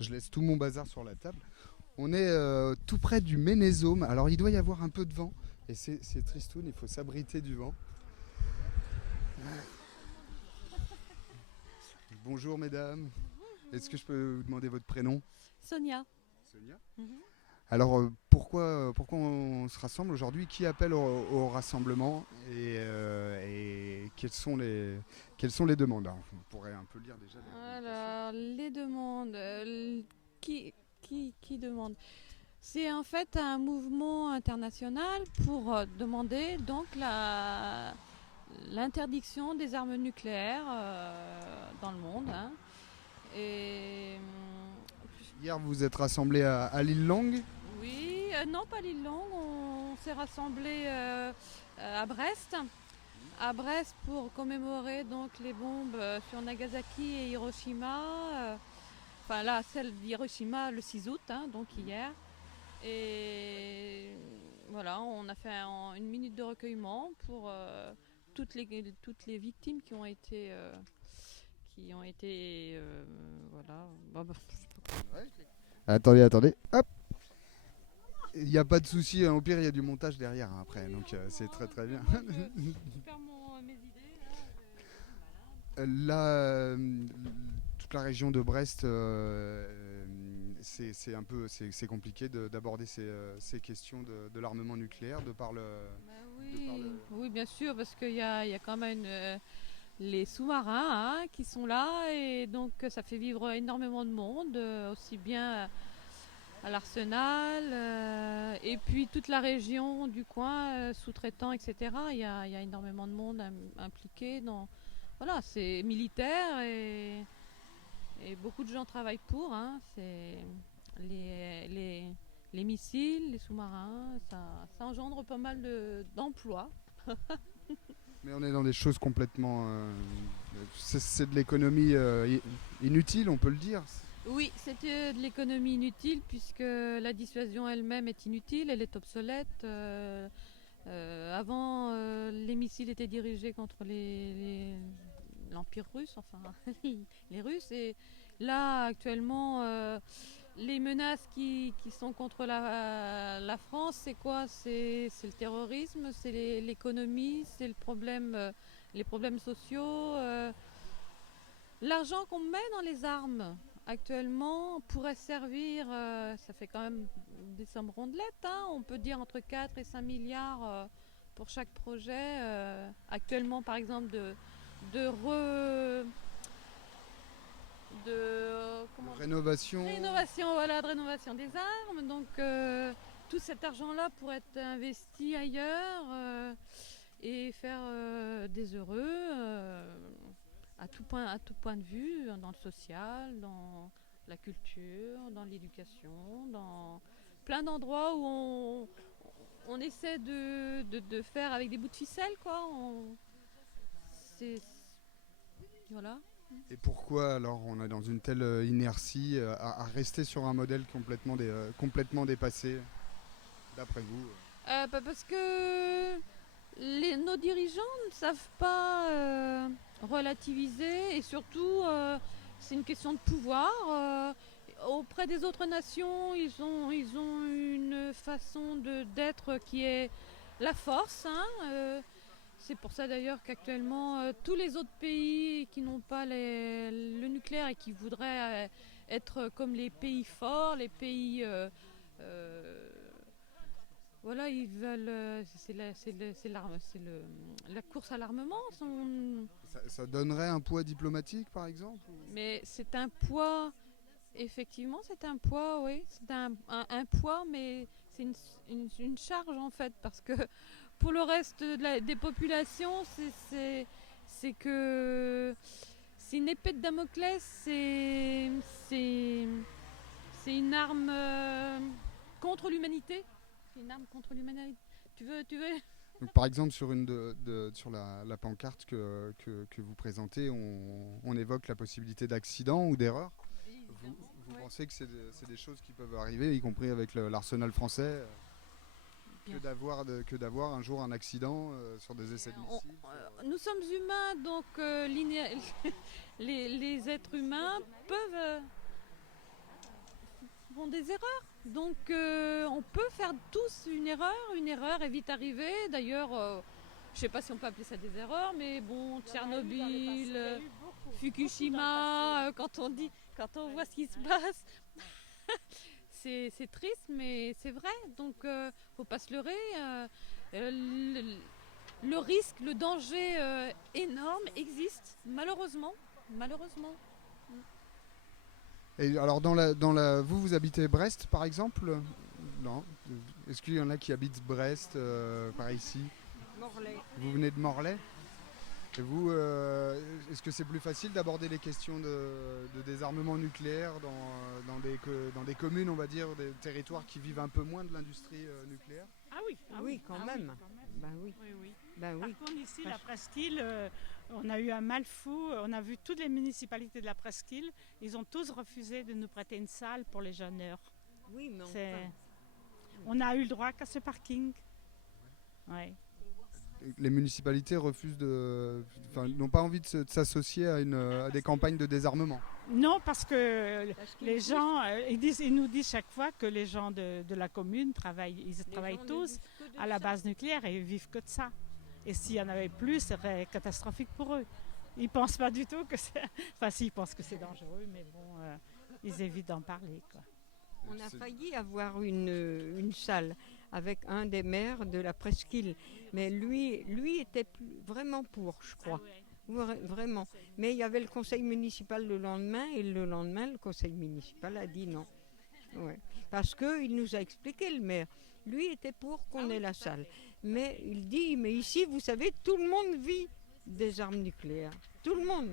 Je laisse tout mon bazar sur la table. On est tout près du Ménésome. Alors il doit y avoir un peu de vent. Et c'est tristoun, il faut s'abriter du vent. Bonjour mesdames. Est-ce que je peux vous demander votre prénom? Sonia. Sonia. Mhm. Alors pourquoi on se rassemble aujourd'hui? Qui appelle au rassemblement et quelles sont les demandes? Alors, vous pourrez un peu lire déjà l'invitation. Alors, les demandes. Qui, qui demande? C'est en fait un mouvement international pour demander donc l'interdiction des armes nucléaires dans le monde, hein. Et Hier vous vous êtes rassemblés à l'île Lang. oui, non pas l'île Longue, on s'est rassemblés à Brest pour commémorer donc les bombes sur Nagasaki et Hiroshima. Enfin là, celle d'Hiroshima le 6 août, hein, donc hier. Et voilà, on a fait une minute de recueillement pour toutes les victimes qui ont été voilà. Je sais pas Ouais. Attendez. Hop. Il n'y a pas de souci, hein. Au pire il y a du montage derrière hein, après, oui, donc non, c'est non, très bien. moi je perds mes idées là, je suis malade. Là, toute la région de Brest, c'est un peu c'est compliqué d'aborder ces questions de l'armement nucléaire Bah de par oui, le- oui, bien sûr, parce qu'il y a quand même les sous-marins hein, qui sont là et donc ça fait vivre énormément de monde, aussi bien à l'Arsenal et puis toute la région du coin, sous-traitants, etc. Il y a énormément de monde impliqué dans. Voilà, c'est militaire et beaucoup de gens travaillent pour. Hein, c'est les, les, les missiles, les sous-marins, ça engendre pas mal d'emplois. Mais on est dans des choses complètement, c'est de l'économie inutile, on peut le dire. Oui, c'était de l'économie inutile puisque la dissuasion elle-même est inutile, elle est obsolète. Avant, les missiles étaient dirigés contre l'Empire russe, enfin les Russes, et là actuellement, les menaces qui sont contre la France, c'est quoi? C'est le terrorisme, c'est l'économie, c'est les problèmes sociaux. L'argent qu'on met dans les armes actuellement pourrait servir, ça fait quand même des sommes rondelettes, hein, on peut dire entre 4 et 5 milliards pour chaque projet. Actuellement, par exemple, de, re, De comment, rénovation. rénovation, voilà, de rénovation des armes. Donc, tout cet argent-là pourrait être investi ailleurs et faire des heureux. À tout point de vue, dans le social, dans la culture, dans l'éducation, dans plein d'endroits où on essaie de faire avec des bouts de ficelle, quoi. C'est, voilà. Et pourquoi alors on est dans une telle inertie à rester sur un modèle complètement dépassé, d'après vous? Parce que nos dirigeants ne savent pas relativiser et surtout c'est une question de pouvoir. Auprès des autres nations, ils ont une façon d'être qui est la force. Hein, c'est pour ça d'ailleurs qu'actuellement tous les autres pays qui n'ont pas le nucléaire et qui voudraient être comme les pays forts, les pays euh, voilà, ils veulent. La course à l'armement. Ça donnerait un poids diplomatique par exemple Mais c'est un poids, effectivement, c'est un poids, oui. C'est un poids, mais c'est une charge en fait. Parce que pour le reste des populations, c'est que. C'est une épée de Damoclès, c'est, c'est une arme contre l'humanité. C'est une arme contre l'humanité. Tu veux Donc, par exemple, sur la pancarte que vous présentez, on évoque la possibilité d'accident ou d'erreur. Vous Ouais. pensez que c'est des choses qui peuvent arriver, y compris avec l'arsenal français, Bien. que d'avoir un jour un accident sur des essais de missiles Nous sommes humains, donc les êtres humains peuvent. font des erreurs. Donc on peut faire tous une erreur est vite arrivée. D'ailleurs, je ne sais pas si on peut appeler ça des erreurs, mais bon, Tchernobyl, Fukushima, quand on voit ce qui se passe, c'est triste, mais c'est vrai. Donc faut pas se leurrer. Le risque, le danger énorme existe, malheureusement. Malheureusement. Et alors vous habitez Brest par exemple? Non. Est-ce qu'il y en a qui habitent Brest par ici? Morlaix. Vous venez de Morlaix? Et vous, est-ce que c'est plus facile d'aborder les questions de désarmement nucléaire dans des communes, on va dire, des territoires qui vivent un peu moins de l'industrie nucléaire? Oui, quand même. Ben oui. Ben oui. Par contre, ici, la presqu'île, on a eu un mal fou. On a vu toutes les municipalités de la presqu'île. Ils ont tous refusé de nous prêter une salle pour les jeûneurs. Oui, mais On a eu le droit qu'à ce parking. Ouais. Les municipalités n'ont pas envie de s'associer à des campagnes de désarmement. Non, parce que les gens, ils nous disent chaque fois que les gens de la commune travaillent tous à la base nucléaire et ils vivent que de ça. Et s'il y en avait plus, ce serait catastrophique pour eux. Ils ne pensent pas du tout que c'est... Enfin, si, ils pensent que c'est dangereux, mais bon, ils évitent d'en parler, quoi. On a failli avoir une salle avec un des maires de la presqu'île. Mais lui était vraiment pour, je crois. Vraiment. Mais il y avait le conseil municipal le lendemain, et le lendemain, le conseil municipal a dit non. Ouais. Parce qu'il nous a expliqué, le maire. Lui était pour qu'on ait la salle. Mais il dit, mais ici, vous savez, tout le monde vit des armes nucléaires. Tout le monde.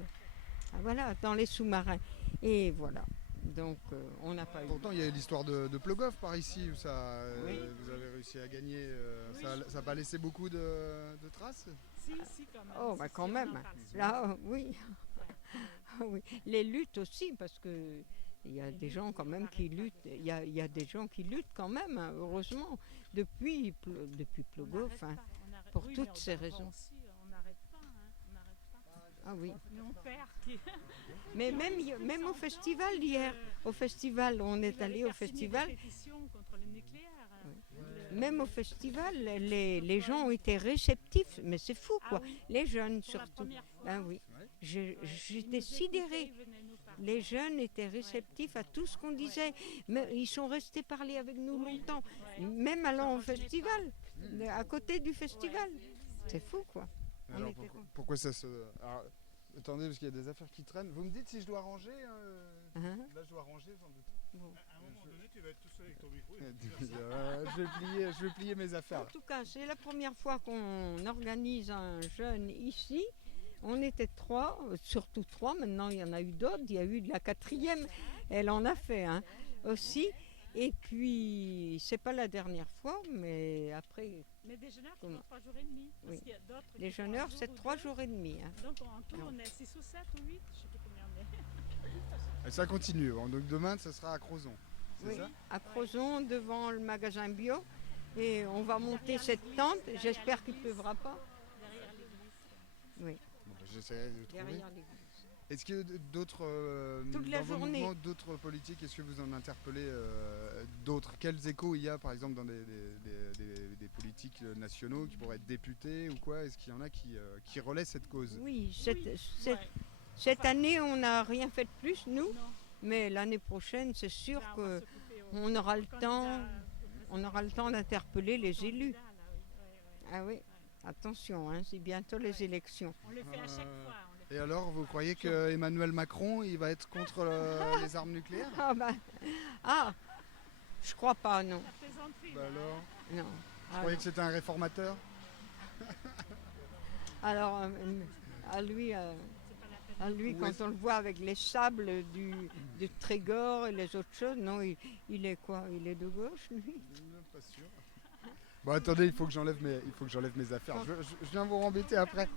Ah, voilà, dans les sous-marins. Et voilà. Donc, on n'a pas eu. Pourtant, il y a l'histoire de Plogoff par ici, où Oui. vous avez réussi à gagner. Ça n'a pas laissé beaucoup de traces? Si, quand même. Oh, bah quand même. Là, oui. Oui. Les luttes aussi, parce que il y a des gens quand même qui luttent. Il y a des gens qui luttent quand même, hein, heureusement, depuis Plogoff, hein, pour toutes ces raisons. On n'arrête pas, on n'arrête pas. Ah oui. Mais on perd. Mais même au festival hier, on est allé au festival. Contre le nucléaire. Même au festival, les gens ont été réceptifs, mais c'est fou quoi. Les jeunes surtout. Ben oui. J'étais sidérée. Les jeunes étaient réceptifs à tout ce qu'on disait. Mais ils sont restés parler avec nous longtemps, même allant au festival, à côté du festival. C'est fou quoi. Alors pourquoi ça se... Alors, attendez, parce qu'il y a des affaires qui traînent. Vous me dites si je dois ranger Là, je dois ranger sans doute. Bon. À un moment donné, tu vas être tout seul avec ton micro. Je vais plier mes affaires. En tout cas, c'est la première fois qu'on organise un jeûne ici. On était 3, surtout 3. Maintenant, il y en a eu d'autres. Il y a eu de la 4e. Elle en a fait aussi. Et puis, c'est pas la dernière fois, mais après... Mais des jeûneurs qui font 3 jours et demi. Oui. Les jeûneurs, c'est 3 jours et demi. Hein. Donc en tout, on est 6 ou 7 ou 8, je sais plus combien on est. Et ça continue. Donc demain, ça sera à Crozon. C'est Oui, ça? à Crozon, devant le magasin bio. Et on va monter cette tente. J'espère qu'il ne pleuvra pas. Derrière l'église. Oui, Bon, bah, j'essaierai de trouver. derrière l'église. Est-ce que d'autres Toute la dans vos journée. mouvements, d'autres politiques, est-ce que vous en interpellez d'autres? Quels échos il y a par exemple dans des politiques nationaux qui pourraient être députés ou quoi? Est-ce qu'il y en a qui relaient cette cause? Oui, Ouais. cette année, on n'a rien fait de plus, nous. Non. Mais l'année prochaine, c'est sûr Là, on va que s'occuper on aura le candidat, temps. On aura le temps d'interpeller les élus. candidat, là, oui. Ah oui, attention, hein, c'est bientôt les élections. On le fait à chaque fois. Et alors, vous croyez que Emmanuel Macron, il va être contre les armes nucléaires? Je crois pas, non. La plaisanterie. Bah alors, Non. vous croyez que c'était un réformateur? Alors, à lui, quand on le voit avec les sables du Trégor et les autres choses, non, il est quoi? Il est de gauche, lui? Pas sûr. Bon, attendez, il faut que j'enlève mes affaires. Je viens vous rembêter après.